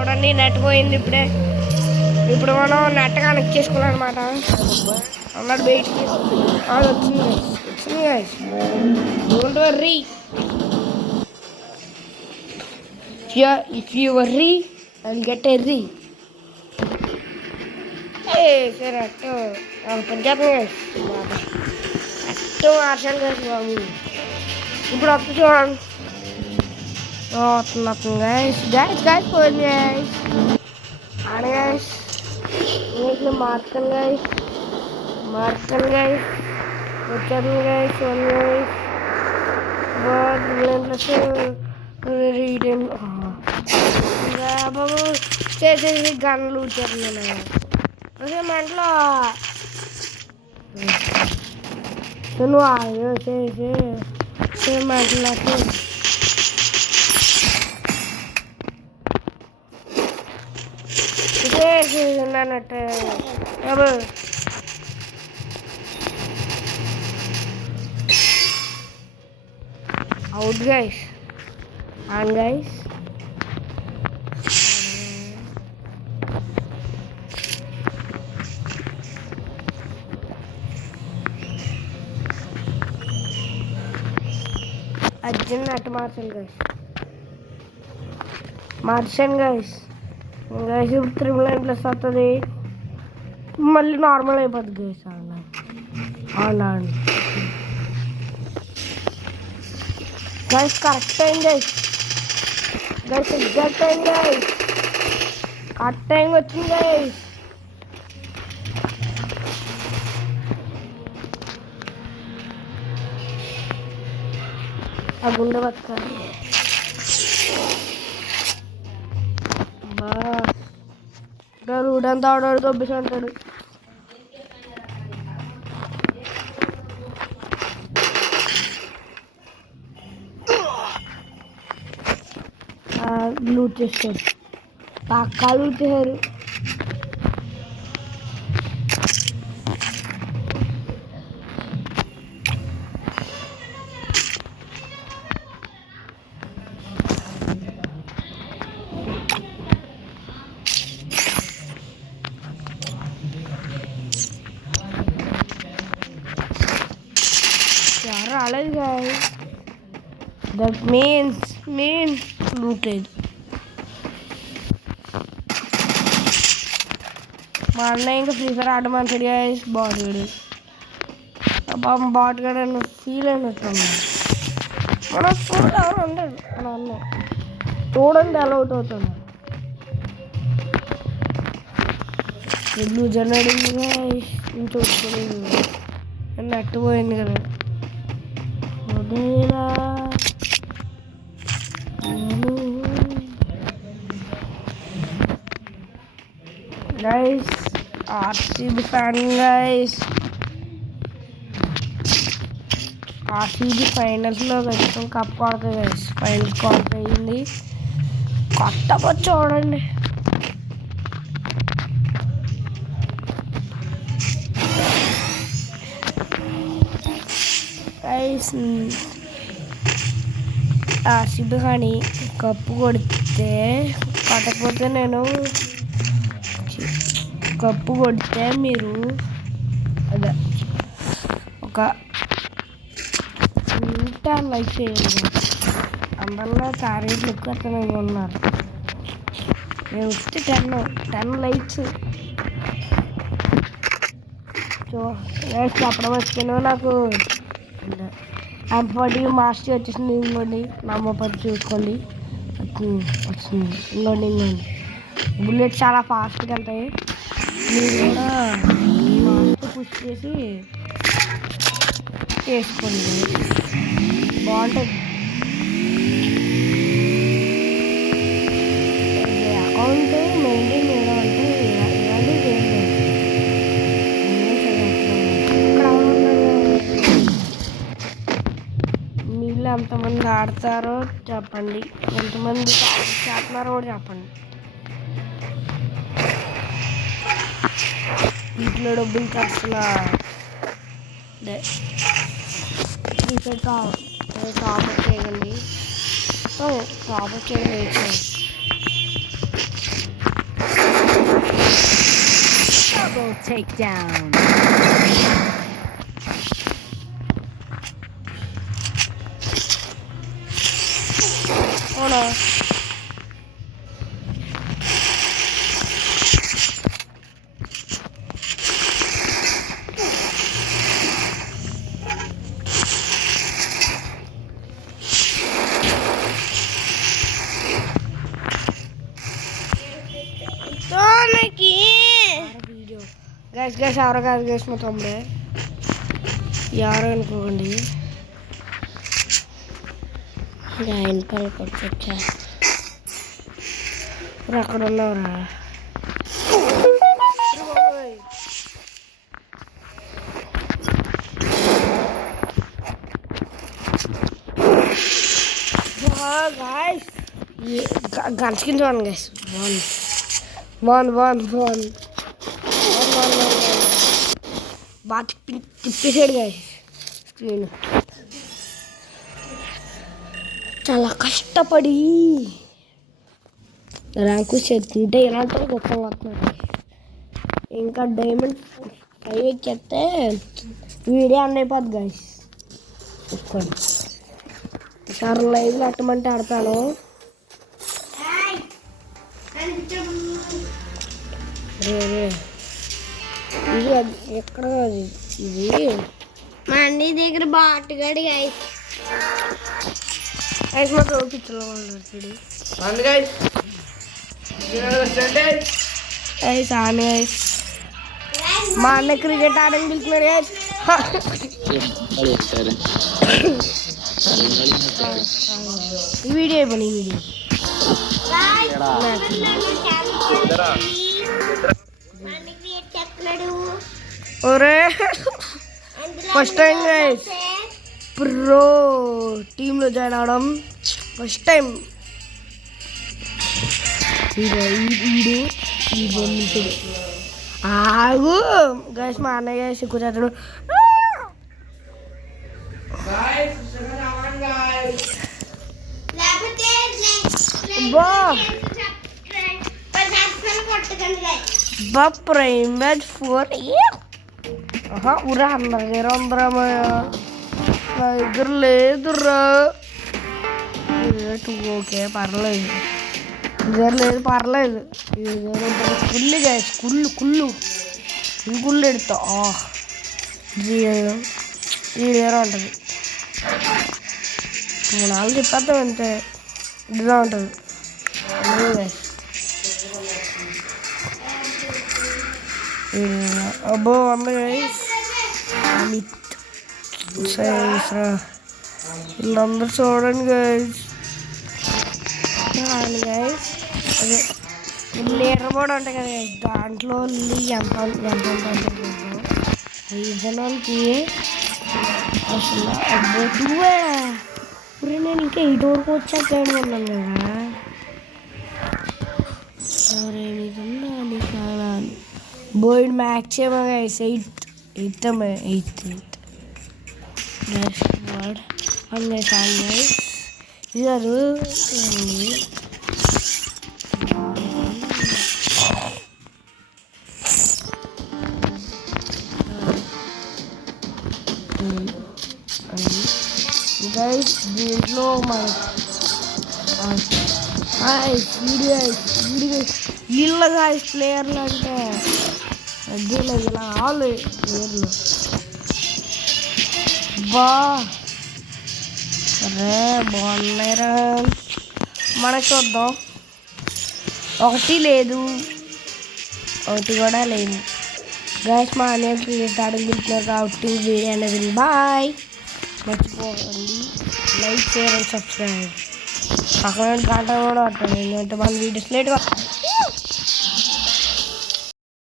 చూడండి నెట్ పోయింది ఇప్పుడే. ఇప్పుడు మనం నెట్ కనెక్ట్ చేసుకోవాలన్నమాట. అన్నాడు బయటికి. అది వచ్చింది గైస్, వచ్చింది guys. Don't worry, if you worry I will get err. సరే అట్టు పంచాయతీ గైస్, అట్టు మార్చాలి గైస్ బాబు. ఇప్పుడు వస్తుంది చూడండి. వస్తుంది గైస్, గైస్ గైస్ పోయింది గైస్. ఆడ గైస్ ఇట్లా మార్కండి గైస్, మార్కండి గైస్. వచ్చాను గైస్, వన్ గైస్. రీడింగ్ బాబు చేసేసి గన్లు వచ్చారు అదే మా ఇంట్లో. నువ్వు ఆగు చేసి మా ఇంట్లో చేసిన్నట్టు బాబు. Out guys, on guys. Arjun అటు మార్చాలి గైస్, మార్చాను గైస్. గైస్ ఇప్పుడు 3+9 వస్తుంది, మళ్ళీ నార్మల్ అయిపోద్ది గైస్. ఆన్ గైస్ కరెక్ట్ అయింది గైస్, గైస్ ఎగ్జాక్ట్ అయింది గైస్, కరెక్ట్ టైం వచ్చింది గైస్. ఆ గుండె బతకాలి రూడంతా ఆడాడు దొబ్బేసి అంటాడు. లూట్ చేస్తాడు, పక్కా లూట్ చేశారు. రాలేదు guys, that means looted. మా అన్నయ్య ఇంకా ఫ్రీ ఫైర్ ఆడడం మంచిది గైస్. బాట్ గడు పాపం, బాట్ గడు అని ఫీల్ అయినట్టున్నాడు. మనం చూడాలని ఉండదు, మన అన్నయ్య చూడండి ఎలా అవుట్ అవుతున్నాడు. ఇల్లు జనడింది గైస్, చూసుకోలేదు నెట్ పోయింది కదా. Guys RCB fan guys, RCB ఫైనల్స్లో కొంచెం కప్ కొడుతుంది గైస్. ఫైనల్స్ క్వాలిఫై అయింది, కొట్టబోచ్చు చూడండి. గైస్ ఆర్సీబీ కానీ కప్పు కొట్టకపోతే నేను కప్పు కొడితే మీరు అదే ఒక 10 లైక్ చేయండి. అందరిలో తారీఖు ఎక్కువ ఉన్నారు. నేను వస్తే 10 లైక్స్ చెప్పడం వచ్చిన నాకు M40 మాస్టర్ వచ్చేసింది. ఇంకోండి నా మొబైల్ చూసుకోండి, వచ్చింది. ఇంకోండి బుల్లెట్ చాలా ఫాస్ట్గా వెళ్తాయి. మీరు కూడా ఫాస్ట్ పుష్ చేసి చేసుకోండి, బాగుంటుంది. అకౌంట్ మెయింటైన్ చేయడం అంటే ఇలాంటివి చేయండి. మీలో ఎంతమంది ఆడతారో చెప్పండి, ఎంతమంది చేస్తున్నారో కూడా చెప్పండి. వీటిలో డబ్బులు ఖర్చులా ఇక్కడ టాప్ చేయగలి టాప్ చేయగలి Double takedown. అవునా గైస్ గైస్ ఎవరో కాదు గైస్ మా తమ్ముడే ఎవరో అనుకోకండి వెనకాల కొట్టొచ్చా అక్కడ ఉన్నవరా గన్స్ కింద చూడండి గైస్ వన్ బాగా తిప్పేసాడు గైస్ స్క్రీన్ చాలా కష్టపడి ర్యాంకు చేస్తుంటే ఇలాంటి గొప్ప వస్తున్నాడు ఇంకా డైమండ్ 5 ఎక్కేస్తే వీడియో అన్న అయిపోద్ది గైస్ ఇక్కడ సార్ లైవ్లో అట్టమంటే ఆడతాను ఇది ఎక్కడ ఇది మా అన్ని దగ్గర బాటుగాడి గైస్ గైస్ మాకు పిక్చర్లో గైస్ ఆమె గైస్ మా అన్న క్రికెట్ ఆడని పిలుస్తున్నారు గైస్ ఈ వీడియో అయిపోయింది ఈ వీడియో ఒరే ఫస్ట్ టైం గైస్ ప్రో టీంలో జాయిన్ అవడం ఫస్ట్ టైం ఆగు గైస్ మా అన్నయ్య గైస్ ఎక్కువ చేస్తాడు ప్రైమ్ మ్యాచ్ 4 ఊరా అందరి దగ్గర ఉందరా నా దగ్గర లేదురా ఓకే పర్లేదు దగ్గర లేదు పర్లేదు కుళ్ళు గ్యాస్ కుళ్ళు ఎడతా ఈ దగ్గర ఉంటుంది 3-4 తిప్పేస్తాం అంతే ఇదిగా ఉంటుంది అబ్బో అమ్మ గైస్ అమిత్ వీళ్ళందరూ చూడండి గైస్ గైస్ అదే లీటర్ బోర్డు ఉంటాయి కదా గైస్ దాంట్లో ఎంత రీజన్ వాళ్ళకి అసలు అబ్బో ఇప్పుడు నేను ఇంకా 8 వరకు వచ్చాక ఉన్నాను కదా బోర్డ్ మ్యాక్స్ ఏమో గైస్ 8 వర్డ్ అన్నీ గైస్ ఇదారు గైస్ దీంట్లో మన వీడియో వీళ్ళ గైస్ ప్లేయర్లు అంటే అదేలే ఇలా ఆలు ప్లేయర్లు బా అరే బాగున్నాయిరా మనకు చూద్దాం ఒకటి లేదు ఒకటి కూడా లేదు గైస్ మా అనే క్రికెట్ ఆడుకుంటున్నారు కాబట్టి వీడియో అనేది బాయ్ మర్చిపోకండి లైక్ షేర్ అండ్ సబ్స్క్రైబ్ పక్కన గంట కూడా ఉంటుంది ఎందుకంటే మన వీడియోస్ లేట్గా